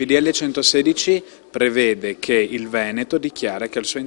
PDL 116 prevede che il Veneto dichiara che al suo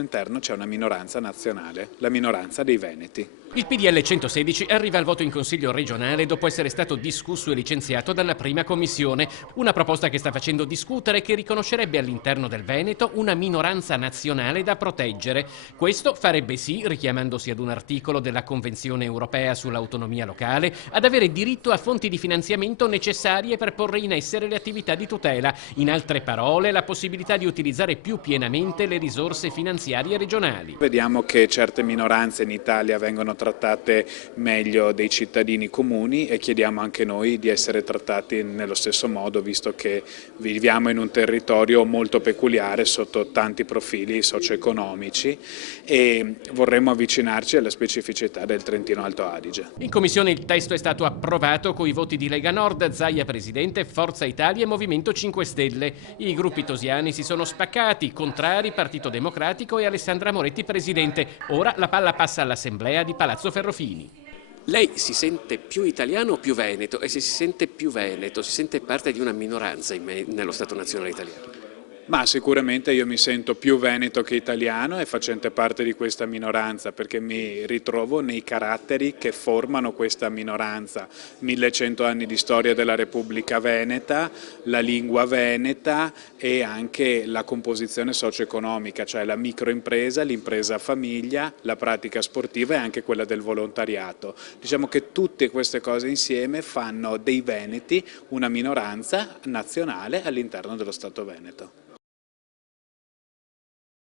interno c'è una minoranza nazionale, la minoranza dei Veneti. Il PDL 116 arriva al voto in Consiglio regionale dopo essere stato discusso e licenziato dalla prima commissione. Una proposta che sta facendo discutere e che riconoscerebbe all'interno del Veneto una minoranza nazionale da proteggere. Questo farebbe sì, richiamandosi ad un articolo della Convenzione europea sull'autonomia locale, ad avere diritto a fonti di finanziamento necessarie per porre in essere le attività di tutela. In altre parole, la possibilità di utilizzare più pienamente le risorse finanziarie regionali. Vediamo che certe minoranze in Italia vengono trattate meglio dei cittadini comuni e chiediamo anche noi di essere trattati nello stesso modo, visto che viviamo in un territorio molto peculiare sotto tanti profili socio-economici e vorremmo avvicinarci alle specificità del Trentino Alto Adige. In commissione il testo è stato approvato con i voti di Lega Nord, Zaia Presidente, Forza Italia e Movimento 5 Stelle. I gruppi tosiani si sono spaccati, contrari Partito Democratico e Alessandra Moretti Presidente. Ora la palla passa all'Assemblea di Palazzo Ferrofini. Lei si sente più italiano o più veneto? E se si sente più veneto, si sente parte di una minoranza nello Stato nazionale italiano? Ma sicuramente io mi sento più veneto che italiano e facente parte di questa minoranza perché mi ritrovo nei caratteri che formano questa minoranza. 1100 anni di storia della Repubblica Veneta, la lingua veneta e anche la composizione socio-economica, cioè la microimpresa, l'impresa famiglia, la pratica sportiva e anche quella del volontariato. Diciamo che tutte queste cose insieme fanno dei veneti una minoranza nazionale all'interno dello Stato Veneto.